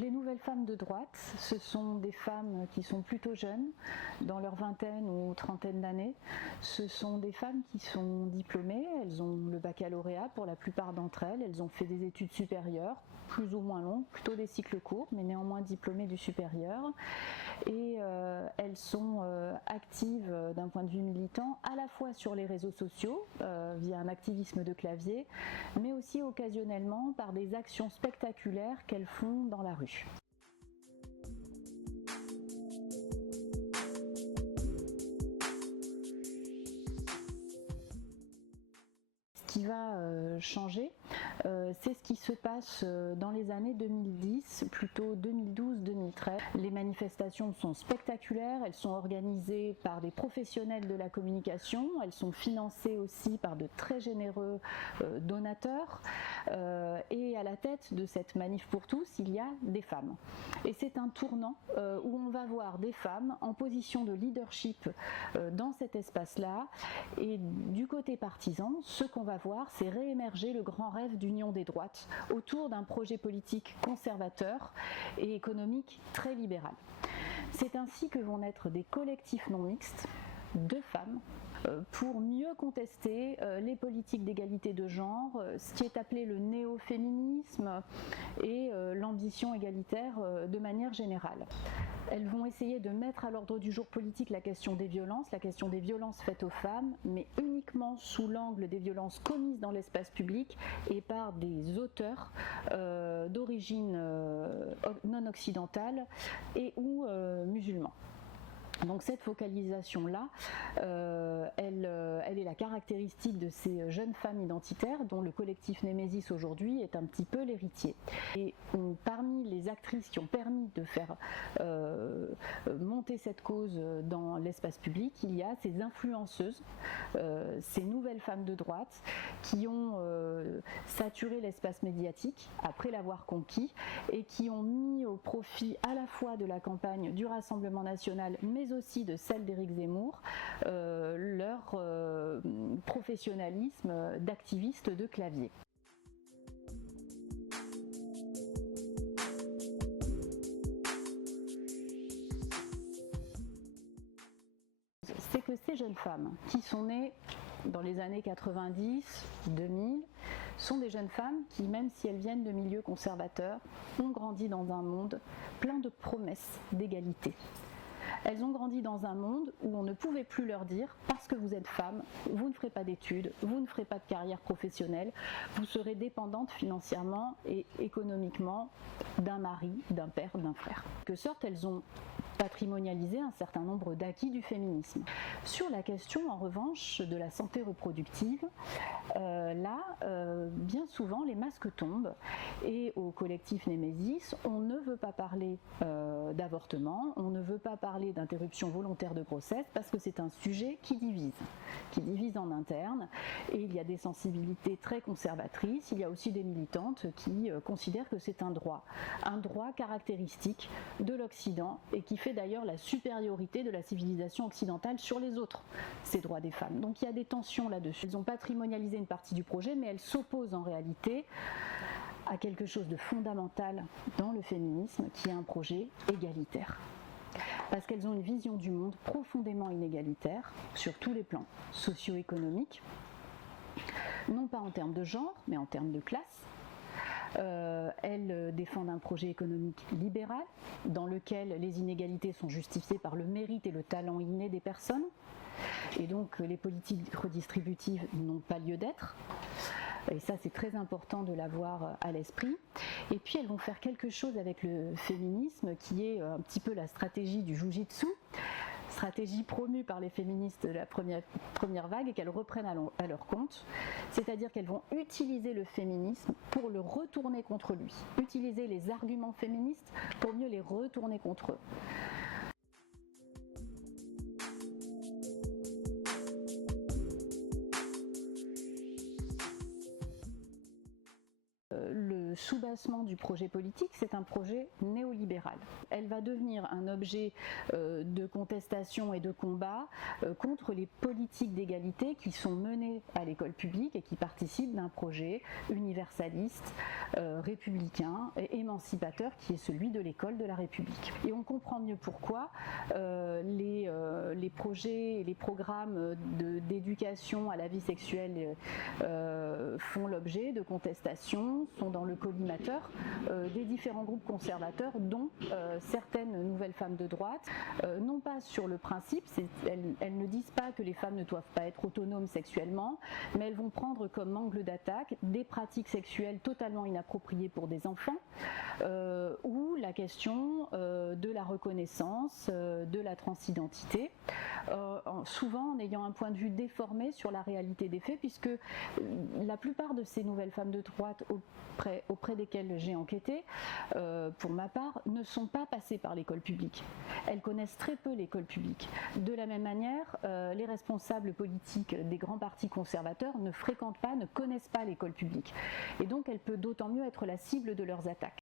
les nouvelles femmes de droite, ce sont des femmes qui sont plutôt jeunes, dans leur vingtaine ou trentaine d'années. Ce sont des femmes qui sont diplômées, elles ont le baccalauréat pour la plupart d'entre elles, elles ont fait des études supérieures, plus ou moins longues, plutôt des cycles courts, mais néanmoins diplômées du supérieur. Et elles sont actives d'un point de vue militant, à la fois sur les réseaux sociaux, via un activisme de clavier, mais aussi occasionnellement par des actions spectaculaires qu'elles font dans la rue. Ce qui va changer, c'est ce qui se passe dans les années 2010, plutôt 2012-2013. Les manifestations sont spectaculaires, elles sont organisées par des professionnels de la communication, elles sont financées aussi par de très généreux donateurs, et à la tête de cette manif pour tous, il y a des femmes. Et c'est un tournant où on va voir des femmes en position de leadership dans cet espace-là, et du côté partisan, ce qu'on va voir, c'est réémerger le grand rêve d'union des droites autour d'un projet politique conservateur et économique très libéral. C'est ainsi que vont naître des collectifs non mixtes de femmes pour mieux contester les politiques d'égalité de genre, ce qui est appelé le néo-féminisme et l'ambition égalitaire de manière générale. Elles vont essayer de mettre à l'ordre du jour politique la question des violences faites aux femmes, mais uniquement sous l'angle des violences commises dans l'espace public et par des auteurs d'origine non occidentale et ou musulmans. Donc cette focalisation-là, elle est la caractéristique de ces jeunes femmes identitaires dont le collectif Némésis aujourd'hui est un petit peu l'héritier. Et parmi les actrices qui ont permis de faire monter cette cause dans l'espace public, il y a ces influenceuses, ces nouvelles femmes de droite qui ont saturé l'espace médiatique après l'avoir conquis et qui ont mis au profit à la fois de la campagne du Rassemblement national mais aussi de celle d'Éric Zemmour leur professionnalisme d'activiste de clavier. C'est que ces jeunes femmes qui sont nées dans les années 90, 2000, sont des jeunes femmes qui, même si elles viennent de milieux conservateurs, ont grandi dans un monde plein de promesses d'égalité. Elles ont grandi dans un monde où on ne pouvait plus leur dire « parce que vous êtes femme, vous ne ferez pas d'études, vous ne ferez pas de carrière professionnelle, vous serez dépendante financièrement et économiquement d'un mari, d'un père, d'un frère ». En quelque sorte, elles ont patrimonialisé un certain nombre d'acquis du féminisme. Sur la question, en revanche, de la santé reproductive, bien souvent, les masques tombent et au collectif Némésis, on ne veut pas parler d'avortement, on ne veut pas parler d'interruption volontaire de grossesse parce que c'est un sujet qui divise en interne, et il y a des sensibilités très conservatrices, il y a aussi des militantes qui considèrent que c'est un droit caractéristique de l'Occident et qui fait d'ailleurs la supériorité de la civilisation occidentale sur les autres, ces droits des femmes. Donc il y a des tensions là-dessus. Elles ont patrimonialisé une partie du projet, mais elles s'opposent en réalité à quelque chose de fondamental dans le féminisme, qui est un projet égalitaire. Parce qu'elles ont une vision du monde profondément inégalitaire sur tous les plans socio-économiques, non pas en termes de genre, mais en termes de classe. Elles défendent un projet économique libéral dans lequel les inégalités sont justifiées par le mérite et le talent inné des personnes, et donc les politiques redistributives n'ont pas lieu d'être. Et ça, c'est très important de l'avoir à l'esprit. Et puis elles vont faire quelque chose avec le féminisme qui est un petit peu la stratégie du jujitsu, stratégie promue par les féministes de la première vague et qu'elles reprennent à leur compte. C'est-à-dire qu'elles vont utiliser le féminisme pour le retourner contre lui, utiliser les arguments féministes pour mieux les retourner contre eux. Le soubassement du projet politique, c'est un projet néolibéral. Elle va devenir un objet de contestation et de combat contre les politiques d'égalité qui sont menées à l'école publique et qui participent d'un projet universaliste, républicain et émancipateur qui est celui de l'école de la République. Et on comprend mieux pourquoi les projets et les programmes d'éducation à la vie sexuelle font l'objet de contestations, sont dans le collimateur des différents groupes conservateurs, dont certaines nouvelles femmes de droite, non pas sur le principe, elles ne disent pas que les femmes ne doivent pas être autonomes sexuellement, mais elles vont prendre comme angle d'attaque des pratiques sexuelles totalement inappropriées pour des enfants, ou la question de la reconnaissance de la transidentité, souvent en ayant un point de vue déformé sur la réalité des faits, puisque la plupart de ces nouvelles femmes de droite auprès desquelles j'ai enquêté, pour ma part, ne sont pas passées par l'école publique. Elles connaissent très peu l'école publique. De la même manière, les responsables politiques des grands partis conservateurs ne fréquentent pas, ne connaissent pas l'école publique. Et donc elle peut d'autant mieux être la cible de leurs attaques.